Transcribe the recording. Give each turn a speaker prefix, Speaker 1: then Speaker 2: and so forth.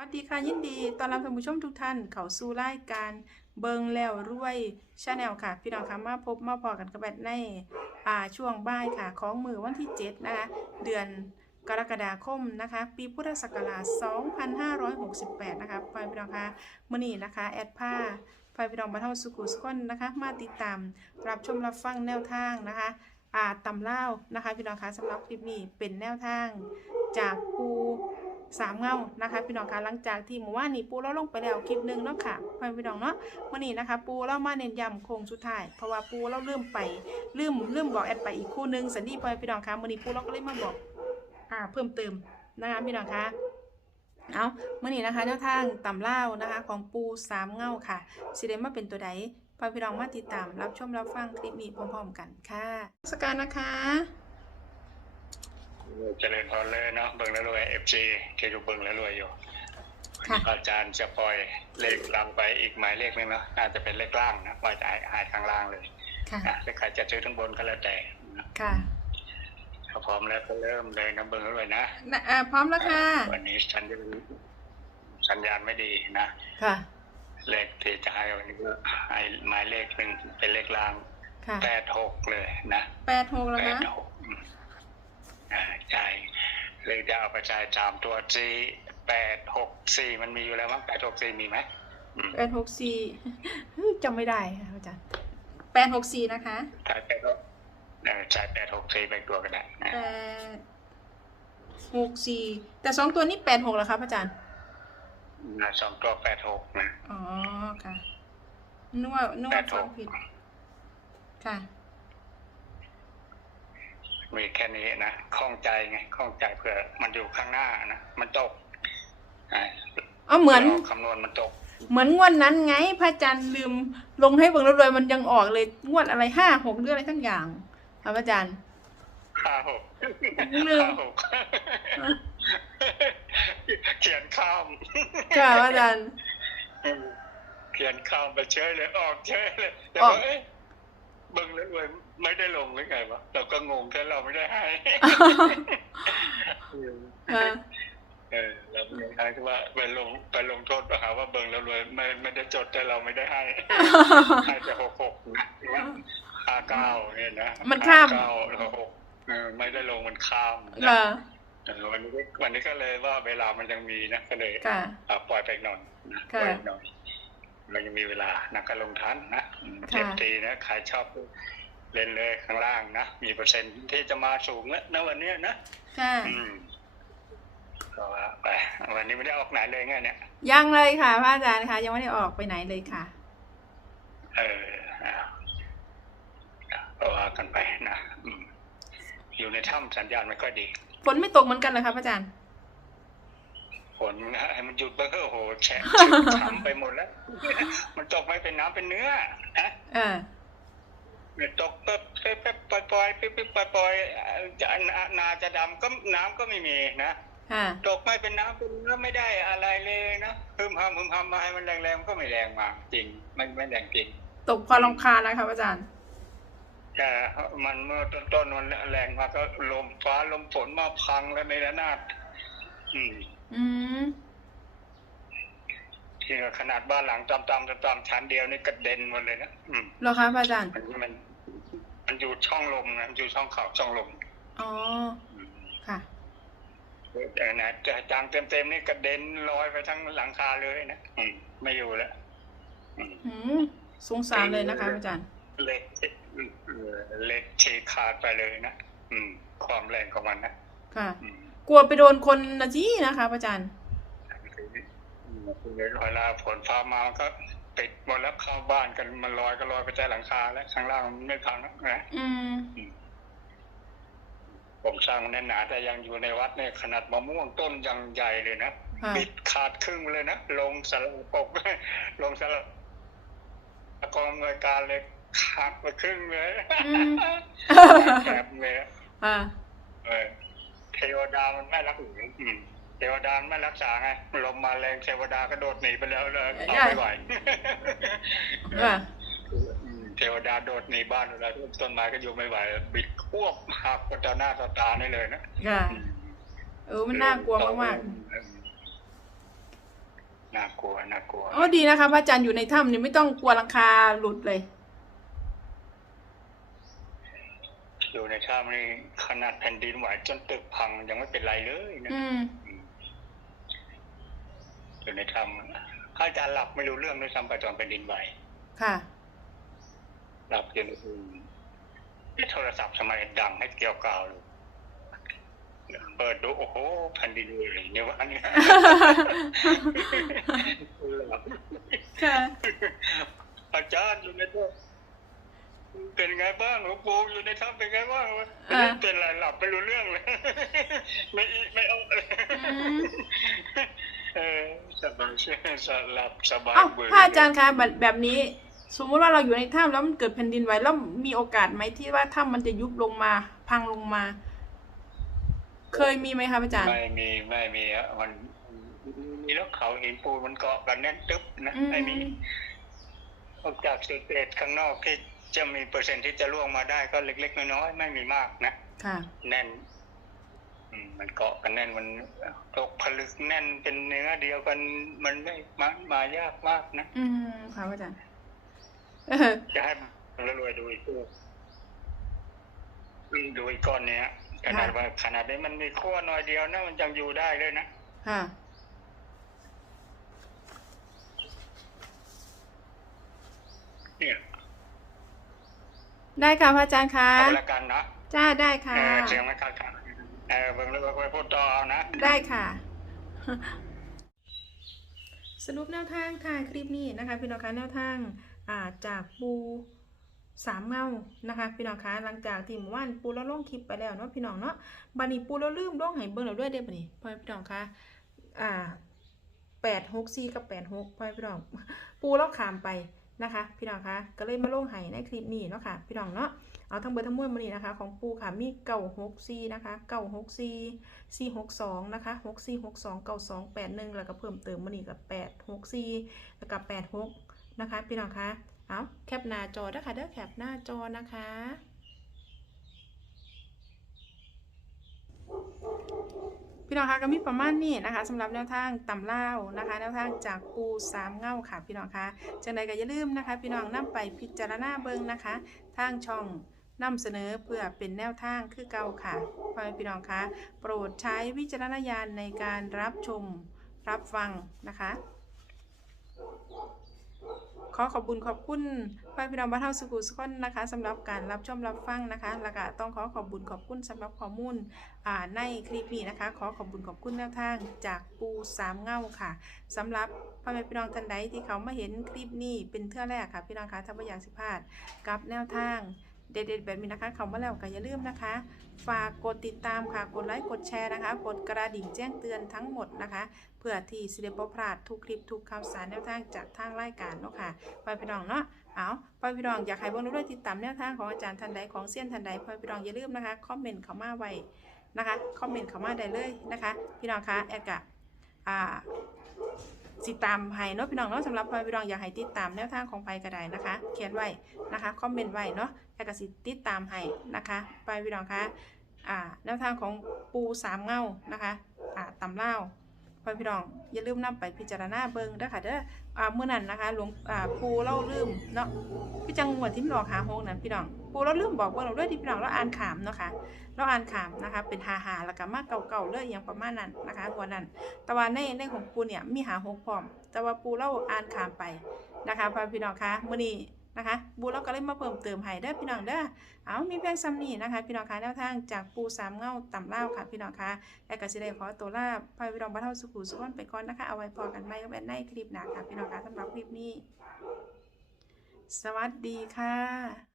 Speaker 1: สวัสดีค่ะยินดีต้อนรับท่านผู้ชมทุกท่านเข้าสู่รายการเบิงแล้วรวยชาแนลค่ะ พี่น้องคะมาพบมาพอกันกับแบบในอ่าช่วงบ่ายค่ะ ของมือวันที่ 7 นะคะ เดือนกรกฎาคมนะคะ ปีพุทธศักราช 2568 นะคะไปพี่น้องคะมื่อนี้นะคะ แอดผ้าไปพี่น้องบรรเทาสุขุสุขคนนะคะ มาติดตามรับชมรับฟังแนวทางนะคะอ่าตำเล่านะคะ พี่น้องคะสำหรับคลิปนี้เป็นแนวทางจากปู สามเงานะคะพี่น้องคะหลังจากที่หมู่ว่านนี้ปูเราลงไปแล้วคลิปหนึ่งเนาะค่ะพ่อพี่น้องเนาะวันนี้นะคะ ปูเรามาเน้นย้ำโค้งสุดท้ายเพราะว่าปูเราลืมไปลืมลืมบอกแอดไปอีกคู่หนึงสันดีพ่อพี่น้องคะวันนี้ปูเราก็เลยมาบอกอ่าเพิ่มเติมนะคะพี่น้องคะเอาเมื่อนี้นะคะแนวทางต่ำเล่านะคะ ของปูสามเงาค่ะสิเดมาเป็นตัวใดพ่อพี่น้องมาติดตามรับชมรับฟังคลิปนี้พร้อม ๆ กันค่ะสการนะคะ
Speaker 2: เจริญพรเลยเนาะเบิ่งแล้วรวยเอฟซีที่อยู่เบิ่งแล้วรวยอยู่
Speaker 1: ค่ะ
Speaker 2: อาจารย์จะปล่อยเลขลังไปอีกหมายเลขหนึงเนาะน่าจะเป็นเลขล่างนะปล่อยจะหายข้างล่างเลย
Speaker 1: ค่ะ
Speaker 2: นะหรือใครจะซื้อทั้งบนก็แล้วแต่นะ
Speaker 1: ค่ะ
Speaker 2: ถ้าพร้อมแล้วก็เริ่มเลยนะเบิ่งแล้วรวยนะ
Speaker 1: นะอ่าพร้อมแล้วค่ะ
Speaker 2: วันนี้สัญญาณสัญญาณไม่ดีนะ
Speaker 1: ค่ะ
Speaker 2: เลขที่จะให้วันนี้ก็ให้หมายเลขหนึ่งเป็นเลขล่าง
Speaker 1: ค่ะ
Speaker 2: แปดหกเลยนะ
Speaker 1: แปดหกแล้ว
Speaker 2: แป
Speaker 1: นะ
Speaker 2: ดหกอืมอ่า ใช่เลยจะเอาไปจ่ายสามตัวสี่แปดหกสี่มันมีอยู่แล้วมั้งแปดหกสี่มีไหมอืม
Speaker 1: แปดหกสี่จำไม่ได้ค่ะอาจารย์แปดหกสี่นะคะ
Speaker 2: จ่ายแปดหกเออจ่ายแปดหกสี่ไปตัวก็ได้นะ
Speaker 1: แปดหกสี่แต่สองตัวนี้แปดหกเหรอครับอาจารย์
Speaker 2: นะสองตัวแปดหกนะ
Speaker 1: อ๋อค่ะนึกว่านึกว่า
Speaker 2: 86
Speaker 1: ฟังผิดค่ะ
Speaker 2: มีแค่นี้นะข้องใจไงข้องใจเผื่อมันอยู่ข้างหน้านะมันตกอ่า
Speaker 1: อ๋อเหมือน
Speaker 2: ราคำนวณมันตก
Speaker 1: เหมือนงวดนั้นไง พระอาจารย์ลืมลงให้เบิ่งแล้วรวยมันยังออกเลยงวดอะไรห้าหกเรื่องอะไรทั้งอย่างครับอาจารย์
Speaker 2: ห้าหก
Speaker 1: ลืม
Speaker 2: ห้าหกเขียนข้าม
Speaker 1: ค่ะอาจารย์
Speaker 2: เขียนข้ามไปเชยเลยออกเชยเลยแต่
Speaker 1: ออก
Speaker 2: ว่า เอ๊ะเบิ่งแล้วเลยไม่ได้ลงหรือไงวะเราก็งงแค่เราไม่ได้ให้
Speaker 1: ค่ะ
Speaker 2: เออเราไม่ได้ให้คือว่าไปลงไปลงโทษไปหาว่าเบิ่งแล้วรวยไม่ไม่ได้จดแต่เราไม่ได้ให้ให้แต่หกหกนะห้าเก้าเนี่ยนะ
Speaker 1: มันข้าม
Speaker 2: ห้เก้าแล้วก็หกเออไม่ได้ลงมันข้ามนะ
Speaker 1: ค่ะ
Speaker 2: เออวันนี้ก็วันนี้ก็เลยว่าเวลามันยังมีนะก็เลย
Speaker 1: ค่ะ
Speaker 2: อะปล่อยไปหน่อยนะป
Speaker 1: ค่ะ
Speaker 2: ล่อยหน่อย เรายังมีเวลานะก็ลงทันนะอืม
Speaker 1: ค่ะ
Speaker 2: เจ็ดตีนะใครชอบเล่นเลยข้างล่างนะ มีเปอร์เซ็นต์ที่จะมาสูงนะณวันเนี้ยนะ
Speaker 1: ค่ะ
Speaker 2: อืมก็ว่าไปวันนี้ไม่ได้ออกไหนเลยไงเนี่ย
Speaker 1: ยังเลยค่ะพระอาจารย์ค่ะยังไม่ได้ออกไปไหนเลยค่ะ
Speaker 2: เอออะก็ว่ากันไปนะอืมอยู่ในถ้ำสัญญาณไม่ค่อยดี
Speaker 1: ฝนไม่ตกเหมือนกันเลยครับอาจารย์
Speaker 2: ฝนนะให้มันหยุดไปเถอะโอ้โหแฉะฉ่ำไปหมดแล้ว มันตกไม่เป็นน้ำเป็นเนื้อนะ
Speaker 1: เออ
Speaker 2: เนี่ยตกเป๊บเป๊บเป๊บปล่อยปล่อยเป๊บเป๊บปล่อยปล่อยเอ่อจะนานาจะดำก็น้ำก็ไม่มีนะ
Speaker 1: ค่ะ
Speaker 2: ตกไม่เป็นน้ำเป็นเนื้อไม่ได้อะไรเลยนะพึมพำพึมพำมาให้มันแรงๆก็ไม่แรงมาจริงมันไม่แรงจริง
Speaker 1: ตกพอลำคาญนะครับอาจารย์
Speaker 2: แต่มันเมื่อต้นๆมันแรงมาก็ลมฟ้าลมฝนมาพังแล้วในระนาดอืม
Speaker 1: อืม
Speaker 2: ที่ขนาดบ้านหลังตำๆตำๆชั้นเดียวนี่กระเด็นหมดเลยนะอืม
Speaker 1: เหรอครับอาจารย์
Speaker 2: มันมัน มันอยู่ช่องลมนะอยู่ช่องเขาช่องลม
Speaker 1: อ๋อ ค่ะ
Speaker 2: เออนะจะจางเต็มๆนี่กระเด็นลอยไปทั้งหลังคาเลยนะอืมไม่อยู่แล้วอืม
Speaker 1: อืมสงสารเลยนะคะอาจารย์
Speaker 2: เล็กเออเล็กฉีกขาดไปเลยนะอืม ความแรงของมันนะ
Speaker 1: ค่ะ
Speaker 2: อืม
Speaker 1: กลัวไปโดนคนนะจีนะคะอาจารย์
Speaker 2: เวลาฝนฟ้ามาก็ติดหมดแล้วเข้าบ้านกันมันลอยก็ลอยไปใต้หลังคาแล้วข้างล่างมันไม่พังนะ
Speaker 1: อืม
Speaker 2: ผมสร้างแน่นหนาแต่ยังอยู่ในวัดเนี่ยขนาดมะม่วงต้นยังใหญ่เลยนะ
Speaker 1: ค่ะ
Speaker 2: บิดขาดครึ่งเลยนะลงสลับปกลงสลับกองอำนวยการเลยขาดไปครึ่งเลย
Speaker 1: อืม
Speaker 2: แอบเลย
Speaker 1: อ่า
Speaker 2: เออเทวดามันไม่รักษาอืมเทวดามันไม่รักษาไงลมมาแรงเทวดากระโดดหนีไปแล้วเลยเอาไม่ไหว
Speaker 1: ค่ะ
Speaker 2: อืมเทวดาโดดหนีบ้านเวลาต้นไม้ก็อยู่ไม่ไหวบิดควบหักต่อหน้าต่อตาได้เลยนะ
Speaker 1: ค่ะ
Speaker 2: อืม
Speaker 1: เออมันน่ากลัวมาก
Speaker 2: น่ากลัวน่ากลัว
Speaker 1: โอ้ดีนะคะพระอาจารย์อยู่ในถ้ำนี่ไม่ต้องกลัวหลังคาหลุดเลย
Speaker 2: อยู่ในถ้ำนี่ขนาดแผ่นดินไหวจนตึกพังยังไม่เป็นไรเลยนะ
Speaker 1: อืม
Speaker 2: อยู่ในถ้ำข้าอาจารย์หลับไม่รู้เรื่องด้วยซ้ำไปตอนแผ่นดินไหว
Speaker 1: ค่ะ
Speaker 2: หลับจนอืมนี่โทรศัพท์ทำไมดังให้เกี่ยวกาวเลยเปิดดูโอ้โหแผ่นดินไหวเนี่ยวันนี้หลับ
Speaker 1: ค่ะ
Speaker 2: อาจารย์อยู่ในถ้ำ เป็นไงบ้างหลวงปู่อยู่ในถ้ำเป็นไงบ้างวะ
Speaker 1: อ่า
Speaker 2: ไม่เป็นไรหลับไม่รู้เรื่องเลยไม่อีไม่เอาเลย
Speaker 1: อืม
Speaker 2: เออสบายสหลับสบาย
Speaker 1: เอ้า
Speaker 2: เบื่อ
Speaker 1: พระอาจารย์คะแบบแบบนี้สมมุติว่าเราอยู่ในถ้ำแล้วมันเกิดแผ่นดินไหวแล้วมีโอกาสไหมที่ว่าถ้ำมันจะยุบลงมา พังลงมา เคยมีไหมคะพระอาจารย์
Speaker 2: ไม่มีไม่มีอะมันมีแล้วเขาหินปูนมันเกาะกันแน่นตึ๊บนะ
Speaker 1: อืม
Speaker 2: ไม่มีนอกจากเศษๆข้างนอกที่ จะมีเปอร์เซ็นต์ที่จะล่วงมาได้ก็เล็ก ๆ น้อยๆไม่มีมากนะ
Speaker 1: ค่ะ
Speaker 2: แน่นอืมมันเกาะกันแน่นมันตกผลึกแน่นเป็นเนื้อเดียวกันมันไม่มามายากมากนะ
Speaker 1: อืมค่ะพระอาจารย์เออ
Speaker 2: จะให้มันรวยๆดูอีกตัวอืมดูอีกก้อนเนี้ยขนาดว่าขนาดนี้มันมีขั้วน้อยเดียวนะมันยังอยู่ได้เลยนะ
Speaker 1: ค่ะ
Speaker 2: เนี่ย
Speaker 1: ได้ค่ะพระอาจารย์คะ
Speaker 2: เอาละกันนะ
Speaker 1: จ้าได้
Speaker 2: เอ
Speaker 1: ค่ะ
Speaker 2: อเสียงไม่ขาดขาดเออเบิ่งแล้วไปพูดต่อเอานะ
Speaker 1: ได้ค่ะ สรุปแนวทางทางคลิปนี้นะคะ พี่น้องคะแนวทางอ่าจากปูสามเงานะคะ พี่น้องคะหลังจากที่เมื่อวานปูเราลงคลิปไปแล้วเนาะพี่น้องเนาะบันนี้ปูเราลืมลงให้เบิ่งเราด้วยเด้อบันนี้พ่อพี่น้องคะอ่าแปดหกสี่กับแปดหกพ่อพี่น้อง ปูเราขามไป นะคะ พี่น้องคะก็เลยมาลงให้ในคลิปนี้เนาะค่ะ พี่น้องเนาะเอาทั้งเบอร์ทั้งมวลมานี่นะคะ ของปูค่ะมีเก้าหกสี่นะคะเก้าหกสี่สี่หกสองนะคะหกสี่หกสองเก้าสองแปดหนึ่งแล้วก็เพิ่มเติมมานี่กับแปดหกสี่แล้วก็แปดหกนะคะ พี่น้องคะเอาแคปหน้าจอนะคะเด้อแคปหน้าจอนะคะ พี่น้องคะก็มีประมาณนี้นะคะสำหรับแนวทางตำเล่านะคะ แนวทางจากปูสามเง่าค่ะ พี่น้องคะจังใดก็อย่าลืมนะคะ พี่น้องนํไปพิจารณาเบิ่งนะคะ ทางช่องนำเสนอเพื่อเป็นแนวทางคือเก่าค่ะพ่อแม่พี่น้องคะโปรดใช้วิจารณญาณในการรับชมรับฟังนะคะ ขอขอบคุณขอบคุณพ่อพี่น้องบ้านเฮาสุขุสุขนนะคะสำหรับการรับชมรับฟังนะคะแล้วก็ต้องขอขอบคุณขอบคุณสำหรับข้อมูลอ่าในคลิปนี้นะคะ ขอขอบคุณขอบคุณแนวทางจากปูสามเงาค่ะสำหรับพ่อแม่พี่น้องท่านใดที่เขามาเห็นคลิปนี้เป็นเทื่าแรกค่ะพี่น้องคะถ้าไม่อยากสิพลาดกับแนวทาง เด็ดๆแบบนี้นะคะเขามาแล้วก็อย่าลืมนะคะ ฝากกดติดตามค่ะ กดไลค์ กดแชร์นะคะ กดกระดิ่งแจ้งเตือนทั้งหมดนะคะ เพื่อที่สิเดบพลาดทุกคลิปทุกข่าวสารแนวทางจากทางรายการเนาะค่ะไปพี่น้องเนาะ เอาไปพี่น้องอยากให้เบิ่งรู้ด้วยติดตามแนวทางของอาจารย์ทันใดของเซียนทันใดไปพี่น้องอย่าลืมนะคะ คอมเมนต์เข้ามาไว้นะคะ คอมเมนต์เข้ามาได้เลยนะคะ พี่น้องคะแอดกะอ่า ติดตามให้เนาะพี่น้องเนาะสำหรับพ่อพี่น้องอยากให้ติดตามแนวทางของไผก็ได้นะคะ เขียนไว้นะคะคอมเมนต์ไว้เนาะแล้วก็สิติดตามให้นะคะไปพี่น้องคะอ่าแนวทางของปูสามเงานะคะอ่าตำเล่า พ่อพี่น้องอย่าลืมนํไปพิจารณาเบิ่งเด้อค่ะเด้ออ่าเมื่อนั้นนะคะหลวงอ่าปูเล่าลืมเนาะพี่จังหวัดที่มันอกหาโฮงนั้นพี่น้องปูเราลืมบอกเบิ่งเราด้วยที่พี่น้องเราอ่านขามเนาะค่ะเราอ่านขามนะคะ เป็นหาหาแล้วก็มากเก่าๆเลยอย่างประมาณนั้นนะคะหัวนั้น แต่ว่าในในของปูเนี่ยมีหาหกพร้อม แต่ว่าปูเล่าอ่านขามไปนะคะพ่อพี่น้องคะมื้อนี้ นะคะ บูเราก็เลยมาเพิ่มเติมให้เด้อพี่น้องเด้อเอามีเพียงซ้ำนี้นะคะ พี่น้องคะแนวทางจากปูสามเงาต่ำเล่าค่ะ พี่น้องคะแต่ก็สิได้ขอตัวลาพ่อพี่น้องบ้านเฮาสุขุสุขนไปก่อนนะคะ เอาไว้พอกันไหม่กับแอนในคลิปหนาค่ะ พี่น้องคะสำหรับคลิปนี้ สวัสดีค่ะ